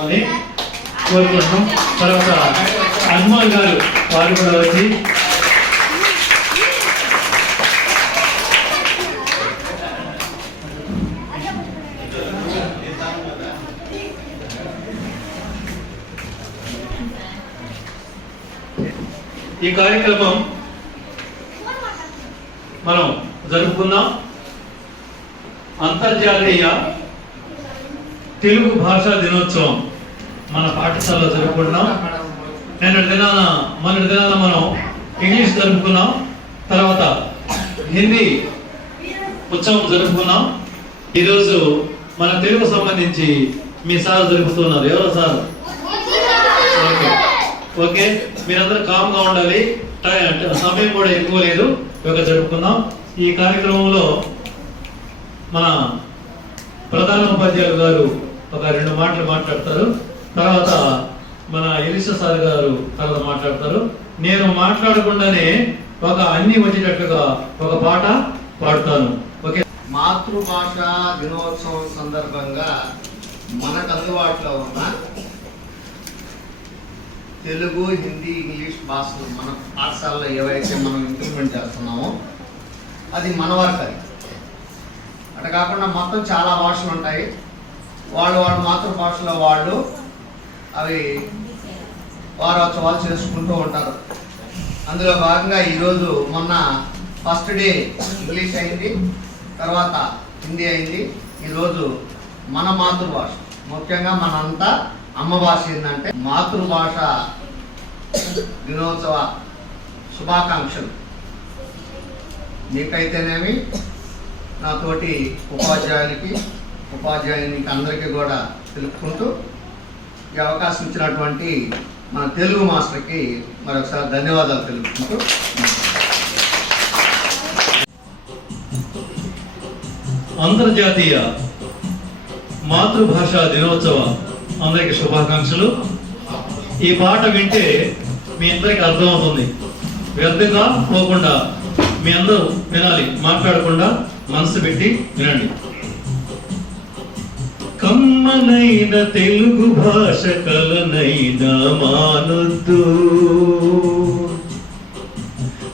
కావాలని కోరుకుంటున్నాం. తర్వాత అన్మోల్ గారు వారు కూడా వచ్చి ఈ కార్యక్రమం మనం జరుపుకుందాం. అంతర్జాతీయ తెలుగు భాషా దినోత్సవం. మన పాఠశాలలో జరుపుకుంటున్నాం. నేను దినాన మొన్నటి దినాన మనం ఇంగ్లీష్ జరుపుకున్నాం. తర్వాత హిందీ ఉత్సవం జరుపుకున్నాం. ఈరోజు మన తెలుగు సంబంధించి మీ సార్ జరుపుతున్నారు. ఎవరు సార్? ఓకే. ఓకే. మీరందరూ కామ్గా ఉండాలి. టై- సమయం కూడా ఎక్కువ లేదు. ఒక జరుపుకుందాం. ఈ కార్యక్రమంలో మన ప్రధాన ఉపాధ్యాయులు గారు ఒక రెండు మాటలు మాట్లాడతారు. తర్వాత మన ఎలిస సార్ గారు తర్వాత మాట్లాడతారు. నేను మాట్లాడకుండానే ఒక అన్ని వచ్చేటట్లుగా ఒక పాట పాడుతాను. ఓకే? మాతృభాష దినోత్సవం సందర్భంగా మనకు అందుబాటులో ఉన్న తెలుగు హిందీ ఇంగ్లీష్ భాషలు మన పాఠశాలలో ఏవైతే మనం ఇంప్లిమెంట్ చేస్తున్నామో అది మన వరకు అది. అటు కాకుండా మొత్తం చాలా భాషలు ఉంటాయి. వాళ్ళు వాళ్ళ మాతృభాషలో వాళ్ళు అవి వారోత్సవాలు చేసుకుంటూ ఉంటారు. అందులో భాగంగా ఈరోజు మొన్న ఫస్ట్ డే ఇంగ్లీష్ అయింది తర్వాత హిందీ అయింది. ఈరోజు మన మాతృభాష ముఖ్యంగా మనంతా అమ్మ భాష ఏంటంటే మాతృభాష దినోత్సవ శుభాకాంక్షలు. మీకైతేనేమి నా తోటి ఉపాధ్యాయునికి అందరికీ కూడా తెలుపుకుంటూ ఈ అవకాశం ఇచ్చినటువంటి మన తెలుగు మాస్టర్కి మరొకసారి ధన్యవాదాలు తెలుపుకుంటూ అంతర్జాతీయ మాతృభాష దినోత్సవ అందరికి శుభాకాంక్షలు. ఈ పాట వింటే మీ అందరికి అర్థమవుతుంది. వ్యర్థంగా పోకుండా మీ అందరూ వినాలి మాట్లాడకుండా మనసు పెట్టి వినండి. కమ్మనైన తెలుగు భాష కలనైనా మానొద్దు.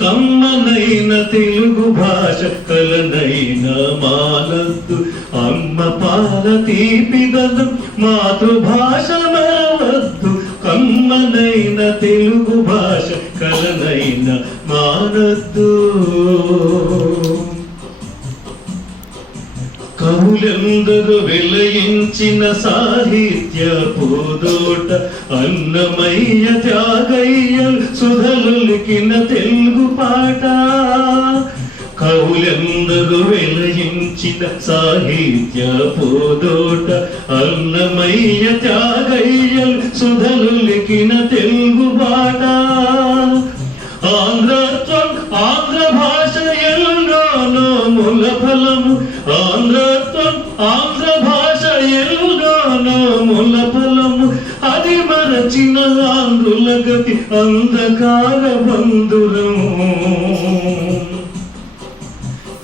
కమ్మనైన తెలుగు భాష కలనైన మానొద్దు. అమ్మ పాల తీపిదనం మాతృభాష మరవద్దు. కమ్మనైన తెలుగు భాష కలనైన మానొద్దు. కవులెందరు వెలయించిన సాహిత్య పోదోట. అన్నమయ్య త్యాగయ్య సుధలులికిన తెలుగు పాట. కవులెందరు వెలయించిన సాహిత్య పోదోట. అన్నమయ్య త్యాగయ్య సుధలులికిన తెలుగు పాట. ఆంధ్ర అంధకార బంధురము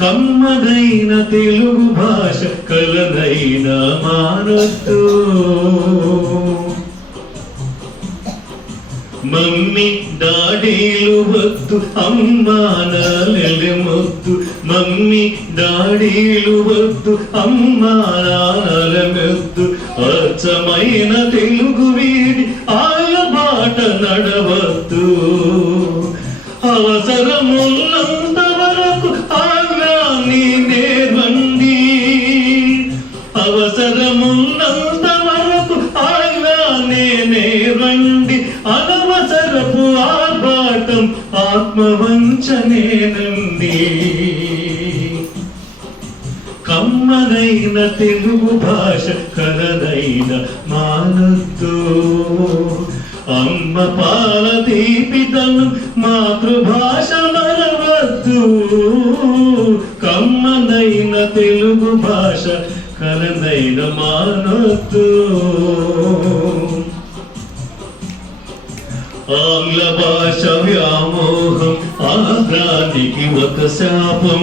కమ్మదైన తెలుగు భాష కలదైన మానొద్దు మమ్మీ డాడీలు వద్దు అమ్మానాలెలెమొద్దు మమ్మీ డాడీలు వద్దు అమ్మానాలెమొద్దు అచ్చమైన తెలుగు వీడి ఆ బాట నడవద్దు. అవసరమున్నంత వరకు ఆజ్ఞాన్ని నేర్వండి. అవసరమున్నంత వరకు ఆజ్ఞానే నేర్వండి. అనవసరపు ఆర్భాటం ఆత్మవంచనేనండి. కమ్మదైన తెలుగు భాష కలనైన మానద్దు. అమ్మ పాల తీపిదనం మాతృభాష మరవద్దు. కమ్మనైన తెలుగు భాష కలనైన మానొద్దు. ఆంగ్ల భాష వ్యామోహం ఆగ్రానికి ఒక శాపం.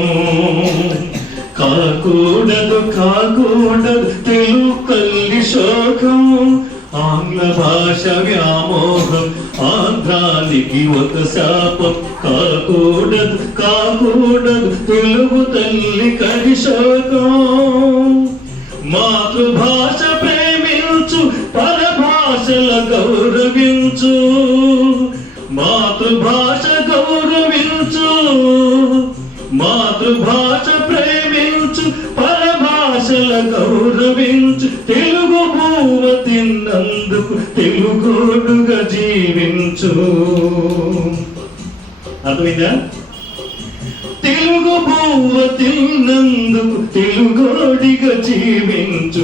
కాకూడదు కాకూడదు తెలుగు కల్లి శోకం ఆంగ్ల భాష వ్యామోహం ఆంధ్రానికి ఒక శాపం. కాకూడదు కాకూడదు తెలుగు తల్లి కడిశోకం మాతృభాష ప్రేమించు పరభాషల గౌరవించు. మాతృభాష గౌరవించు మాతృభాష జీవించు తెలుగు భూవ తిన్నందుకు తెలుగోడుగా జీవించు. అర్థమైందా? తెలుగు భూవ తిన్నందుకు తెలుగోడిగా జీవించు.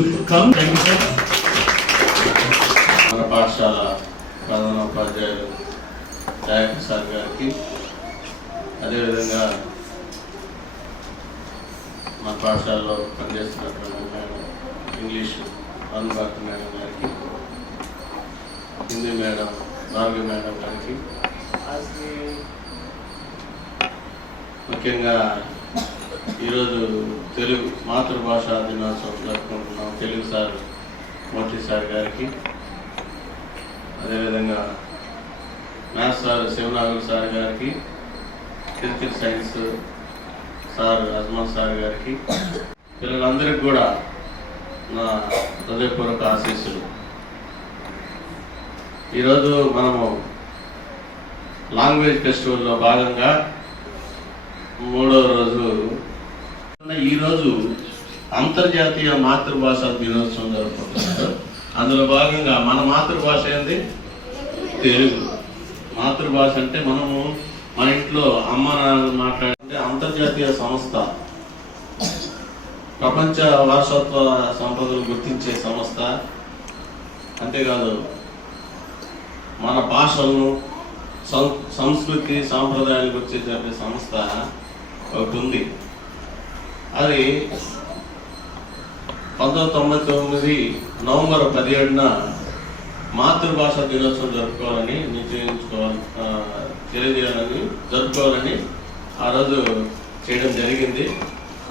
మన పాఠశాల ప్రధానోపాధ్యాయులు నాయక సార్ గారికి అదేవిధంగా మన పాఠశాలలో పనిచేస్తున్నటువంటి ఇంగ్లీష్ అనుభారత మేడం గారికి హిందీ మేడం నాలుగు మేడం గారికి ముఖ్యంగా ఈరోజు తెలుగు మాతృభాష దినోత్సవం జరుపుకుంటున్నాం తెలుగు సార్ మోటి సార్ గారికి. అదేవిధంగా మ్యాథ్స్ సార్ శివనాగులు సార్ గారికి physical science sir Ajmal sir గారికి పిల్లలందరికీ కూడా నా హృదయపూర్వక ఆశీస్సులు. ఈరోజు మనము లాంగ్వేజ్ ఫెస్టివల్లో భాగంగా మూడో రోజు ఈరోజు అంతర్జాతీయ మాతృభాష దినోత్సవం జరుపుకుంటున్నారు. అందులో భాగంగా మన మాతృభాష ఏంది? తెలుగు. మాతృభాష అంటే మనము మన ఇంట్లో అమ్మ నాన్న మాట్లాడే అంతర్జాతీయ సంస్థ. ప్రపంచ వారసత్వ సంపదలు గుర్తించే సంస్థ అంతేకాదు మన భాషలను సం- సంస్కృతి సాంప్రదాయాలు గురించి సంస్థ ఒకటి ఉంది. అది పంతొమ్మిది తొంభై తొమ్మిది నవంబర్ పదిహేడున మాతృభాష దినోత్సవం జరుపుకోవాలని నిశ్చయించుకోవాలి తెలియజేయాలని జరుపుకోవాలని ఆ రోజు చేయడం జరిగింది.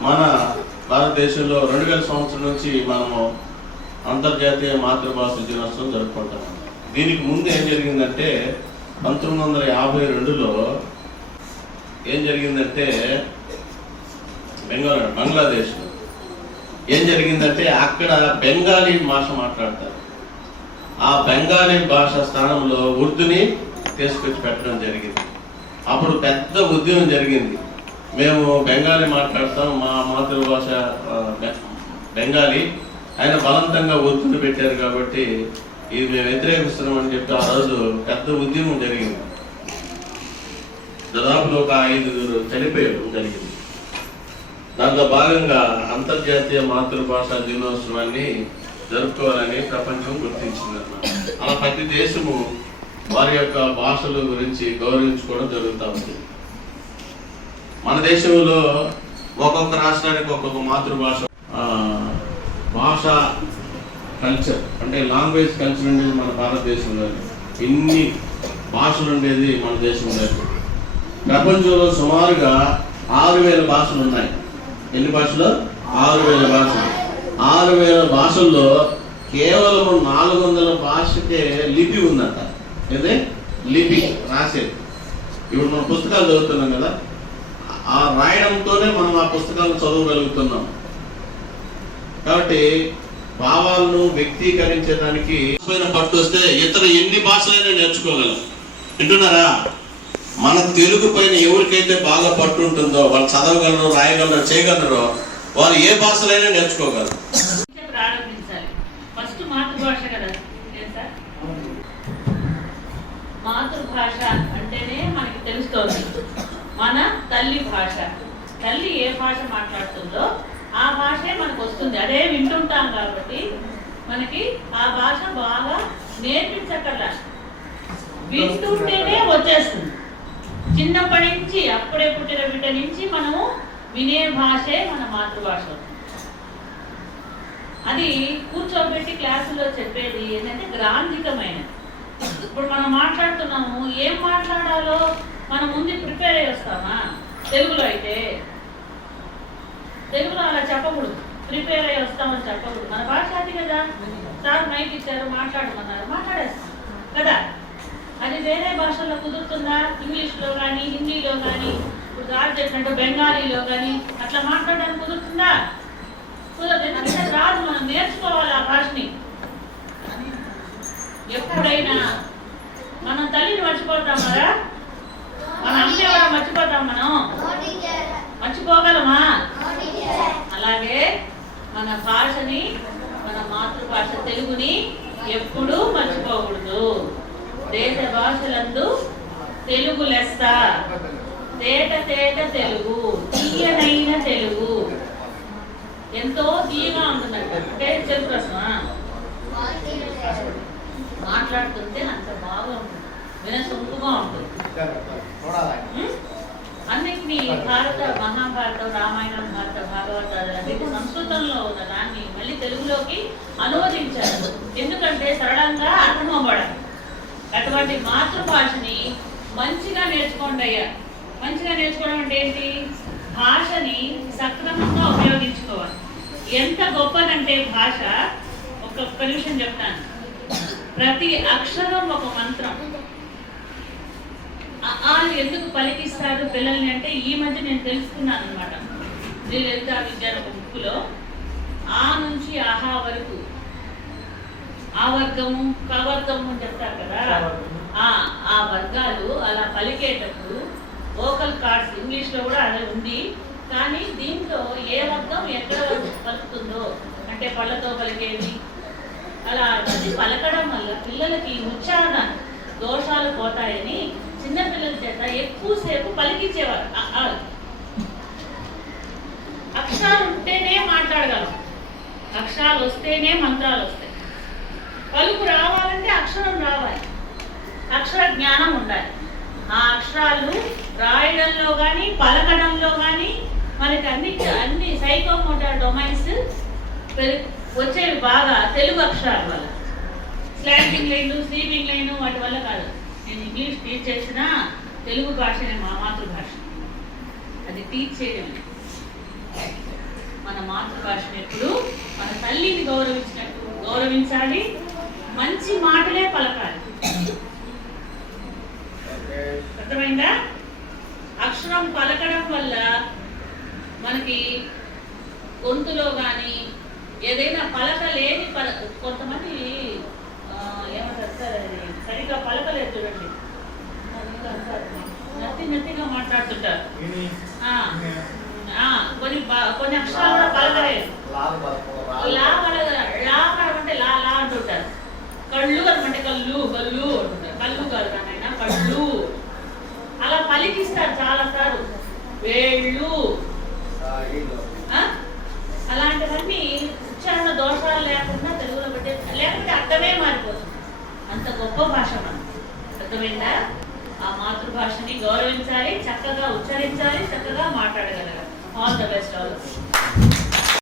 మన భారతదేశంలో రెండు వేల సంవత్సరం నుంచి మనము అంతర్జాతీయ మాతృభాష దినోత్సవం జరుపుకుంటాం దీనికి ముందు ఏం జరిగిందంటే పంతొమ్మిది వందల యాభై రెండులో ఏం జరిగిందంటే బెంగాల్ బంగ్లాదేశ్ ఏం జరిగిందంటే అక్కడ బెంగాలీ భాష మాట్లాడతారు. ఆ బెంగాలీ భాష స్థానంలో ఉర్దూని తీసుకొచ్చి పెట్టడం జరిగింది. అప్పుడు పెద్ద ఉద్యమం జరిగింది. మేము బెంగాలీ మాట్లాడతాం మా మాతృభాష బె- బెంగాలీ. ఆయన బలవంతంగా ఒత్తిడి పెట్టారు కాబట్టి ఇది మేము వ్యతిరేకిస్తున్నాం అని చెప్పి ఆ రోజు పెద్ద ఉద్యమం జరిగింది. దాదాపులో ఒక ఐదుగురు చనిపోయారు జరిగింది. దాంతో భాగంగా అంతర్జాతీయ మాతృభాష దినోత్సవాన్ని జరుపుకోవాలని ప్రపంచం గుర్తించింది అలా ప్రతి దేశము వారి యొక్క భాషల గురించి గౌరవించుకోవడం జరుగుతూ ఉంది. మన దేశంలో ఒక్కొక్క రాష్ట్రానికి ఒక్కొక్క మాతృభాష భాష కల్చర్ అంటే లాంగ్వేజ్ కల్చర్ ఉండేది మన భారతదేశంలో ఇన్ని భాషలు ఉండేది మన దేశంలో ప్రపంచంలో సుమారుగా ఆరు వేల భాషలు ఉన్నాయి. ఎన్ని భాషలు? ఆరు వేల భాషలు. ఆరు వేల భాషల్లో కేవలం నాలుగు వందల భాషకే లిపి ఉందంట. ఏదే? లిపి రాసేది. ఇప్పుడు మనం పుస్తకాలు చదువుతున్నాం కదా ఆ రాయడంతోనే మనం ఆ పుస్తకాలను చదవగలుగుతున్నాం. కాబట్టి భావాలను వ్యక్తీకరించడానికి పట్టు వస్తే ఇతర ఎన్ని భాషలైనా నేర్చుకోగలం. వింటున్నారా? మన తెలుగు పైన ఎవరికైతే బాగా పట్టు ఉంటుందో వాళ్ళు చదవగలరు రాయగలరు చేయగలరో వారు ఏ భాషలైనా నేర్చుకోగలరు మాతృభాష అంటేనే మనకి తెలుస్తోంది. మన తల్లి భాష. తల్లి ఏ భాష మాట్లాడుతుందో ఆ భాషే మనకు వస్తుంది. అదే వింటుంటాం కాబట్టి మనకి ఆ భాష బాగా నేర్పించగల వింటుంటేనే వచ్చేస్తుంది. చిన్నప్పటి నుంచి అప్పుడే పుట్టిన బిడ్డ నుంచి మనము వినే భాషే మన మాతృభాష. అది కూర్చోబెట్టి క్లాసులో చెప్పేది ఏంటంటే గ్రాంధికమైనది. ఇప్పుడు మనం మాట్లాడుతున్నాము ఏం మాట్లాడాలో మనం ముందు ప్రిపేర్ అయ్యి వస్తామా? తెలుగులో అయితే. తెలుగులో అలా చెప్పకూడదు. ప్రిపేర్ అయ్యి వస్తామని చెప్పకూడదు. మన భాష అది కదా. సార్ మైక్ ఇచ్చారు మాట్లాడమన్నారు. మాట్లాడేస్తాం కదా? అది వేరే భాషల్లో కుదురుతుందా? ఇంగ్లీష్లో కానీ హిందీలో కానీ ఇప్పుడు సార్ చెప్పినట్టు బెంగాలీలో కానీ అట్లా మాట్లాడడానికి కుదురుతుందా? కుదరదు. ఎందుకంటే రాదు. మనం నేర్చుకోవాలి ఆ భాషని. ఎప్పుడైనా మనం తల్లిని మర్చిపోతాం కదా మన అమ్మ కూడా మర్చిపోతాం మనం. మర్చిపోగలమా? అలాగే మన భాషని మన మాతృభాష తెలుగుని ఎప్పుడూ మర్చిపోకూడదు. దేశ భాషలందు తెలుగు లెస్స. తేట తేట తెలుగు. తీయనైన తెలుగు. ఎంతో తీయగా ఉంటుందంట. అంటే తెలుగు రసమా? మాట్లాడుతుంటే అంత బాగా ఉంటుంది. వినసొంపుగా ఉంటుంది? అన్నిటినీ భారత మహాభారతం రామాయణం భారత భాగవతాలు సంస్కృతంలో ఉన్న దాన్ని మళ్ళీ తెలుగులోకి అనువదించారు. ఎందుకంటే సరళంగా అర్థమవ్వడం. అటువంటి మాతృభాషని మంచిగా నేర్చుకోండి అయ్యా. మంచిగా నేర్చుకోవడం అంటే ఏంటి? భాషని సక్రమంగా ఉపయోగించుకోవాలి. ఎంత గొప్పదంటే భాష ఒక్కొక్క నిమిషం చెప్తాను. ప్రతి అక్షరం ఒక మంత్రం. ఆ ఆలు ఎందుకు పలికిస్తారు పిల్లల్ని అంటే ఈ మధ్య నేను తెలుసుకున్నాను అనమాట లలిత విద్య ఒక బుక్కులో ఆ నుంచి ఆహా వరకు ఆ వర్గము కవర్గము అని చెప్తారు కదా? ఆ ఆ వర్గాలు అలా పలికేటప్పుడు వోకల్ కార్డ్స్ ఇంగ్లీష్లో కూడా అదే ఉంది. కానీ దీంట్లో ఏ వర్గం ఎక్కడ పలుకుతుందో అంటే పళ్ళతో పలికేది? అలా అది పలకడం వల్ల పిల్లలకి ఉచ్చారణ దోషాలు పోతాయని చిన్నపిల్లల చేత ఎక్కువసేపు పలికించేవారు ఆ. అక్షరాలు ఉంటేనే మాట్లాడగలం. అక్షరాలు వస్తేనే మంత్రాలు వస్తాయి పలుకు రావాలంటే అక్షరం రావాలి. అక్షర జ్ఞానం ఉండాలి. ఆ అక్షరాలు రాయడంలో కానీ పలకడంలో కానీ మనకి అన్ని అన్ని సైకోమోటార్ డొమైన్స్ వచ్చేవి బాగా తెలుగు అక్షరాల వల్ల. స్లాంటింగ్ లైన్ స్లీపింగ్ లైన్ వాటి వల్ల కాదు. నేను ఇంగ్లీష్ టీచ్ చేసినా తెలుగు భాషనే మా మాతృభాష. అది టీచ్ చేయడం మన మాతృభాషను ఎప్పుడు మన తల్లిని గౌరవించినట్టు గౌరవించాలి మంచి మాటలే పలకాలి. అర్థమైందా? అక్షరం పలకడం వల్ల మనకి గొంతులో కానీ ఏదైనా పలక లేని పల కొంతమంది ఆ, ఏమంటారు సార్ అది సరిగ్గా పలకలేదు చూడండి. నత్తి నత్తిగా మాట్లాడుతుంటారు. కొన్ని కొన్ని అక్షరాలు కూడా పలకలేదు. లా. పలక లా పలకంటే లా లా అంటుంటారు. కళ్ళు అనమంటే కళ్ళు కళ్ళు అంటుంటారు. కళ్ళు కాదు నాయన కళ్ళు. అలా పలికిస్తారు చాలా సార్లు వేళ్ళు? అలాంటివన్నీ ఉచ్చారణ దోషాలు లేకుండా తెలుగులో పెట్టే లేకపోతే అర్థమే మారిపోతుంది. అంత గొప్ప భాష మనం అర్థమైందా? ఆ మాతృభాషని గౌరవించాలి చక్కగా ఉచ్చరించాలి చక్కగా మాట్లాడగలగాలి. All the best all